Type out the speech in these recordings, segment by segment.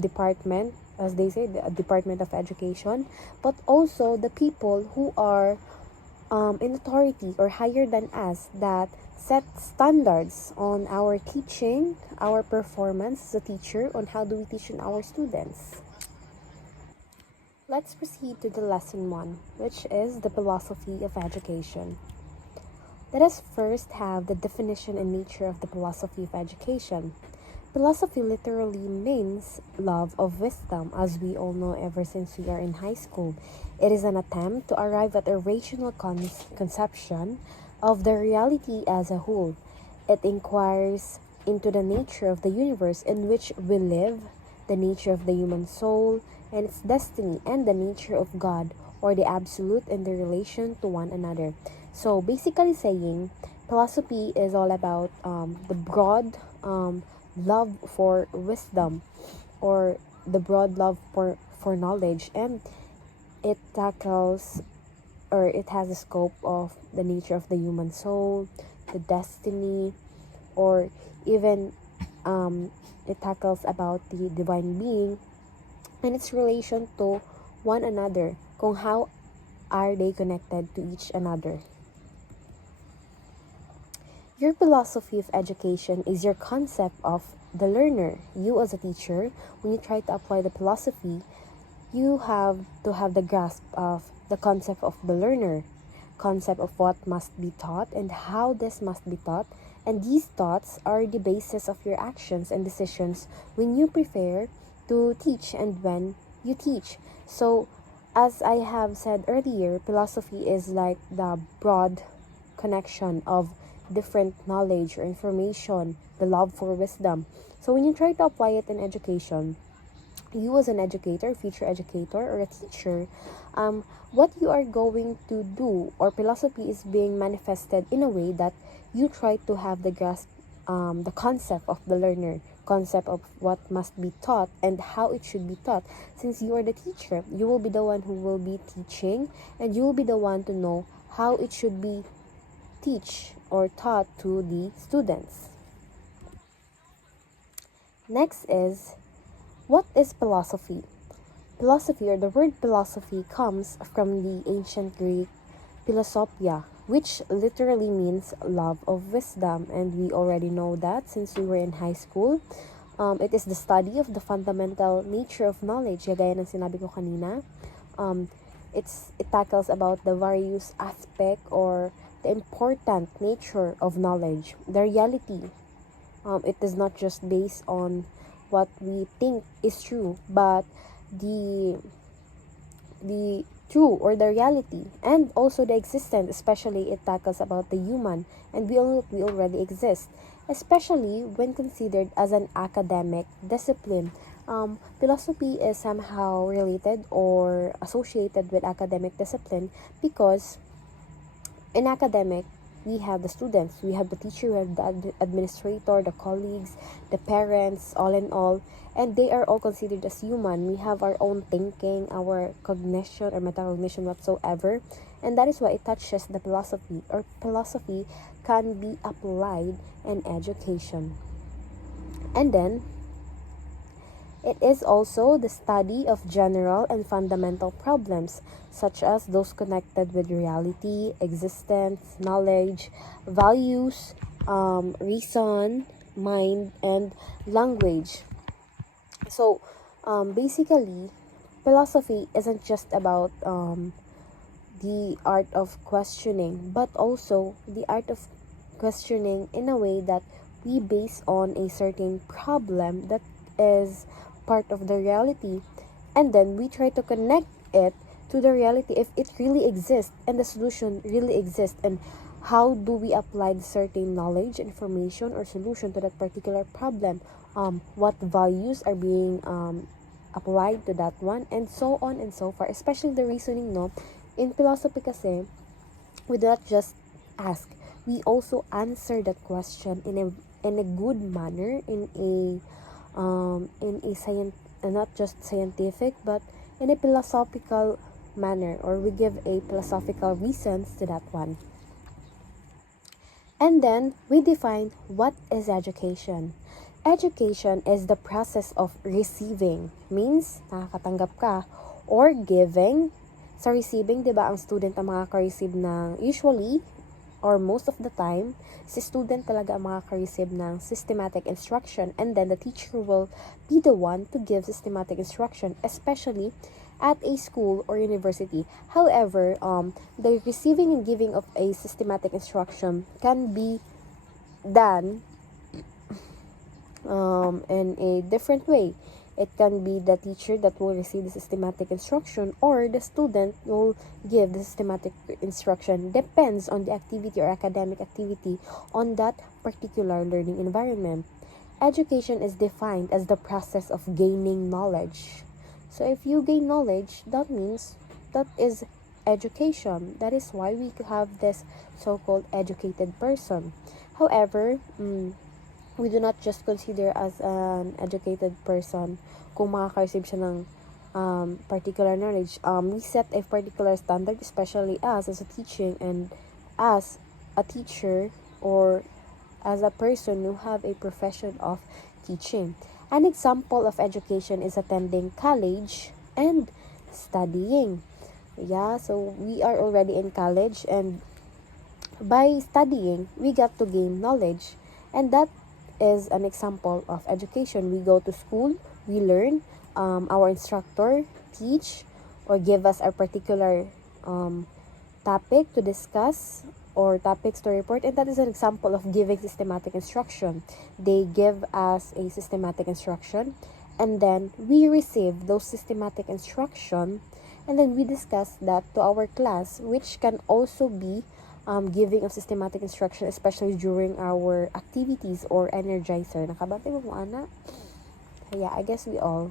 department, as they say, the Department of Education, but also the people who are in authority or higher than us that set standards on our teaching, our performance as a teacher, on how do we teach our students. Let's proceed to the lesson 1, which is the philosophy of education. Let us first have the definition and nature of the philosophy of education. Philosophy literally means love of wisdom, as we all know ever since we are in high school. It is an attempt to arrive at a rational conception of the reality as a whole. It inquires into the nature of the universe in which we live, the nature of the human soul and its destiny, and the nature of God, or the absolute, in their relation to one another. So basically saying, philosophy is all about the broad love for wisdom, or the broad love for knowledge, and it tackles, or it has a scope of the nature of the human soul, the destiny, or even it tackles about the divine being and its relation to one another, kung how are they connected to each another. Your philosophy of education is your concept of the learner. You as a teacher, when you try to apply the philosophy, you have to have the grasp of the concept of the learner, concept of what must be taught and how this must be taught, and these thoughts are the basis of your actions and decisions when you prepare to teach and when you teach. So, as I have said earlier, philosophy is like the broad connection of different knowledge or information, the love for wisdom. So when you try to apply it in education, you as an educator, future educator, or a teacher, what you are going to do, or philosophy is being manifested in a way that you try to have the grasp, the concept of the learner, concept of what must be taught and how it should be taught. Since you are the teacher, you will be the one who will be teaching, and you will be the one to know how it should be teach or taught to the students. Next is, what is philosophy? Philosophy, or the word philosophy, comes from the ancient Greek philosophia, which literally means love of wisdom, and we already know that since we were in high school. It is the study of the fundamental nature of knowledge, gaya ng sinabi ko kanina. It tackles about the various aspect or the important nature of knowledge, the reality. It is not just based on what we think is true, but the true or the reality, and also the existence. Especially it tackles about the human, and we all know that we already exist, especially when considered as an academic discipline. Philosophy is somehow related or associated with academic discipline because in academic, we have the students, we have the teacher, we have the administrator, the colleagues, the parents, all in all, and they are all considered as human. We have our own thinking, our cognition or metacognition whatsoever, and that is why it touches the philosophy, or philosophy can be applied in education. And then, it is also the study of general and fundamental problems, such as those connected with reality, existence, knowledge, values, reason, mind, and language. So, basically, philosophy isn't just about the art of questioning, but also the art of questioning in a way that we base on a certain problem that is part of the reality, and then we try to connect it to the reality if it really exists and the solution really exists, and how do we apply the certain knowledge, information, or solution to that particular problem, what values are being applied to that one, and so on and so far. Especially the reasoning, no, in philosophy kasi, we do not just ask, we also answer that question in a good manner, in a not just scientific, but in a philosophical manner, or we give a philosophical reasons to that one. And then we define what is education. Education is the process of receiving, means nakakatanggap ka, or giving. Sa receiving, di ba, ang student ang makaka-receive ng, usually, or most of the time, si student talaga ang makaka-receive ng systematic instruction, and then the teacher will be the one to give systematic instruction, especially at a school or university. However, the receiving and giving of a systematic instruction can be done in a different way. It can be the teacher that will receive the systematic instruction, or the student will give the systematic instruction. Depends on the activity or academic activity on that particular learning environment. Education is defined as the process of gaining knowledge. So if you gain knowledge, that means that is education. That is why we have this so-called educated person. However, we do not just consider as an educated person kung makaka-receive siya ng particular knowledge. We set a particular standard, especially us as a teaching and as a teacher or as a person who have a profession of teaching. An example of education is attending college and studying. Yeah, so we are already in college, and by studying, we got to gain knowledge, and that is an example of education. We go to school, we learn, our instructor teach or give us a particular topic to discuss or topics to report, and that is an example of giving systematic instruction. They give us a systematic instruction, and then we receive those systematic instruction, and then we discuss that to our class, which can also be giving of systematic instruction, especially during our activities or energizer. Nakabantay mo ana? Yeah, I guess we all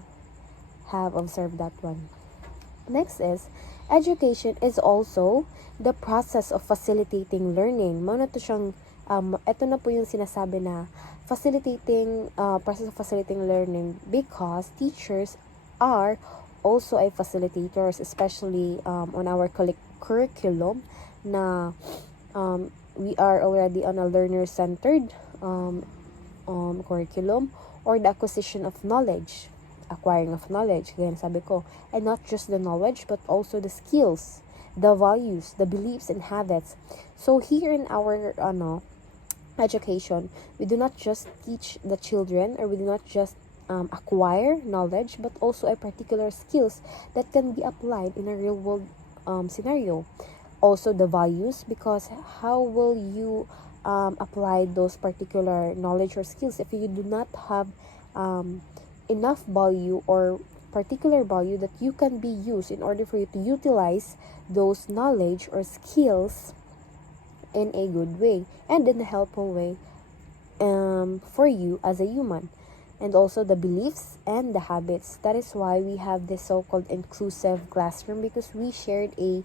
have observed that one. Next is, education is also the process of facilitating learning. Mao na to siyang, ito na po yung sinasabi na facilitating, process of facilitating learning, because teachers are also a facilitators, especially on our curriculum na we are already on a learner-centered curriculum, or the acquisition of knowledge, acquiring of knowledge, ganyan sabi ko, and not just the knowledge but also the skills, the values, the beliefs and habits. So here in our education, we do not just teach the children, or we do not just acquire knowledge, but also a particular skills that can be applied in a real world scenario. Also the values, because how will you apply those particular knowledge or skills if you do not have enough value or particular value that you can be used in order for you to utilize those knowledge or skills in a good way and in a helpful way for you as a human. And also the beliefs and the habits. That is why we have this so-called inclusive classroom, because we shared a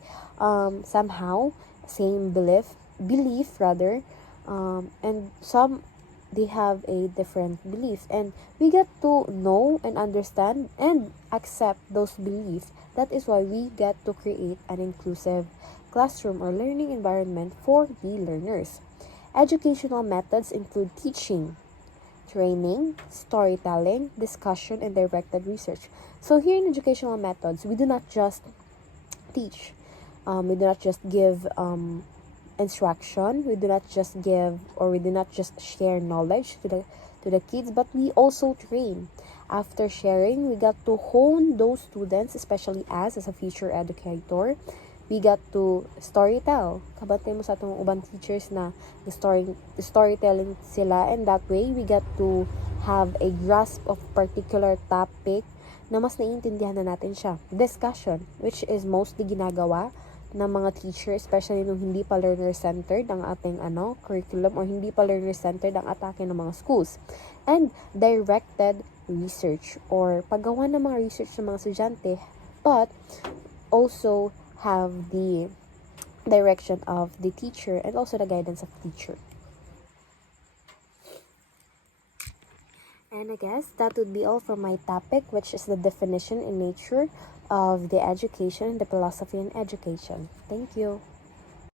somehow same belief rather, and some they have a different belief, and we get to know and understand and accept those beliefs. That is why we get to create an inclusive classroom or learning environment for the learners. Educational methods include teaching, training, storytelling, discussion, and directed research. So here in educational methods, we do not just teach, we do not just give instruction, we do not just give, or we do not just share knowledge to the kids, but we also train. After sharing, we got to hone those students, especially as a future educator. We got to storytell. Kabantay mo sa atong ubang teachers na storytelling sila, and that way we got to have a grasp of particular topic na mas naiintindihan na natin siya. Discussion, which is mostly ginagawa ng mga teacher, especially nung hindi pa learner-centered ang ating curriculum, or hindi pa learner-centered ang atake ng mga schools. And directed research, or paggawa ng mga research ng mga estudyante, but also have the direction of the teacher and also the guidance of the teacher. And I guess that would be all for my topic, which is the definition and nature of the education, the philosophy in education. Thank you.